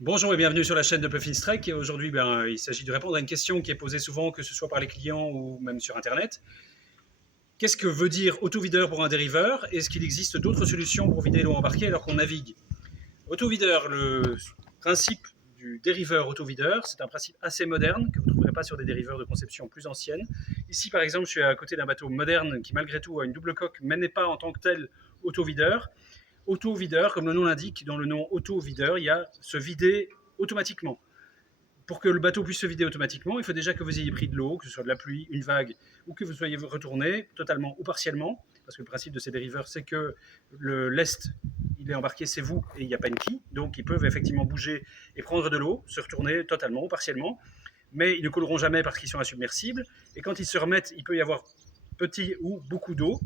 Bonjour et bienvenue sur la chaîne de Puffinstrike. Et aujourd'hui, il s'agit de répondre à une question qui est posée souvent, que ce soit par les clients ou même sur Internet. Qu'est-ce que veut dire autovideur pour un dériveur? Est-ce qu'il existe d'autres solutions pour vider l'eau embarquée alors qu'on navigue? Autovideur, le principe du dériveur autovideur, c'est un principe assez moderne que vous ne trouverez pas sur des dériveurs de conception plus ancienne. Ici, par exemple, je suis à côté d'un bateau moderne qui, malgré tout, a une double coque, mais n'est pas en tant que tel autovideur. Auto-videur, comme le nom l'indique, dans le nom auto-videur, il y a se vider automatiquement. Pour que le bateau puisse se vider automatiquement, il faut déjà que vous ayez pris de l'eau, que ce soit de la pluie, une vague, ou que vous soyez retourné totalement ou partiellement, parce que le principe de ces dériveurs, c'est que le lest, il est embarqué, c'est vous, et il n'y a pas une quille, donc ils peuvent effectivement bouger et prendre de l'eau, se retourner totalement ou partiellement, mais ils ne couleront jamais parce qu'ils sont insubmersibles, et quand ils se remettent, il peut y avoir petit ou beaucoup d'eau,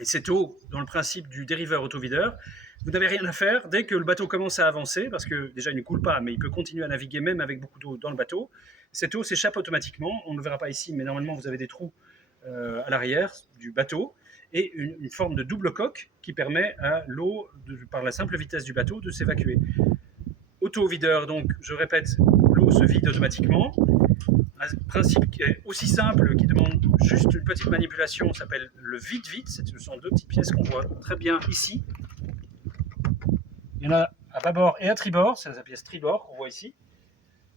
et cette eau, dans le principe du dériveur autovideur, vous n'avez rien à faire dès que le bateau commence à avancer, parce que déjà il ne coule pas, mais il peut continuer à naviguer même avec beaucoup d'eau dans le bateau. Cette eau s'échappe automatiquement. On ne le verra pas ici, mais normalement vous avez des trous à l'arrière du bateau et une forme de double coque qui permet à l'eau, par la simple vitesse du bateau, de s'évacuer. Auto-videur, donc je répète, l'eau se vide automatiquement. Un principe qui est aussi simple, qui demande juste une petite manipulation, s'appelle le vide-vide. Ce sont deux petites pièces qu'on voit très bien ici. Il y en a à bâbord et à tribord, c'est la pièce tribord qu'on voit ici.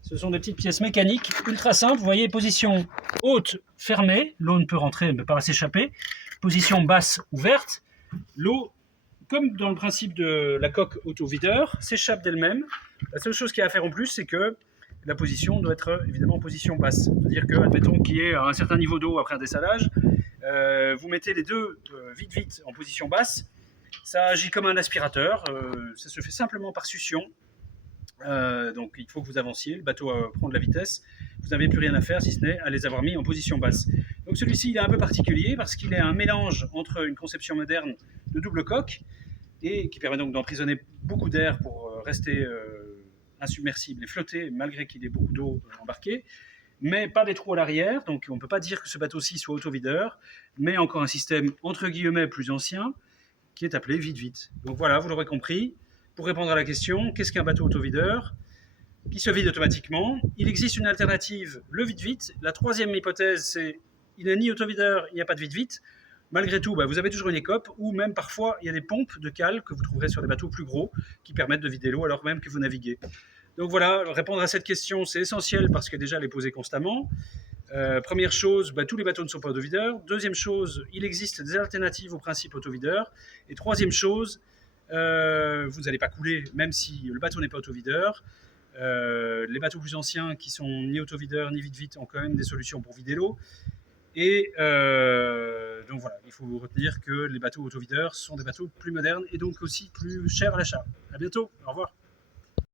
Ce sont des petites pièces mécaniques ultra simples. Vous voyez, position haute fermée, l'eau ne peut rentrer, ne peut pas s'échapper. Position basse ouverte, l'eau, comme dans le principe de la coque auto-videur, s'échappe d'elle-même. La seule chose qu'il y a à faire en plus, c'est que la position doit être évidemment en position basse. C'est-à-dire que, admettons qu'il y ait un certain niveau d'eau après un dessalage, vous mettez les deux vite en position basse, ça agit comme un aspirateur, ça se fait simplement par succion. Donc il faut que vous avanciez, le bateau prend de la vitesse, vous n'avez plus rien à faire si ce n'est à les avoir mis en position basse. Donc celui-ci il est un peu particulier parce qu'il est un mélange entre une conception moderne de double coque et qui permet donc d'emprisonner beaucoup d'air pour rester insubmersible et flotter malgré qu'il y ait beaucoup d'eau embarquée, mais pas des trous à l'arrière, donc on ne peut pas dire que ce bateau-ci soit autovideur, mais encore un système entre guillemets plus ancien qui est appelé vide-vide. Donc voilà, vous l'aurez compris. Pour répondre à la question, qu'est-ce qu'un bateau autovideur qui se vide automatiquement? Il existe une alternative, le vide-vide. La troisième hypothèse, c'est il n'est ni autovideur, il n'y a pas de vide-vide. Malgré tout, vous avez toujours une écope, ou même parfois, il y a des pompes de cale que vous trouverez sur les bateaux plus gros qui permettent de vider l'eau alors même que vous naviguez. Donc voilà, répondre à cette question, c'est essentiel parce que déjà, elle est posée constamment. Première chose, tous les bateaux ne sont pas autovideurs. Deuxième chose, il existe des alternatives au principe autovideur. Et troisième chose, vous n'allez pas couler même si le bateau n'est pas autovideur. Les bateaux plus anciens qui sont ni autovideurs ni vide-vide ont quand même des solutions pour vider l'eau. Et donc voilà, il faut retenir que les bateaux autovideurs sont des bateaux plus modernes et donc aussi plus chers à l'achat. À bientôt, au revoir.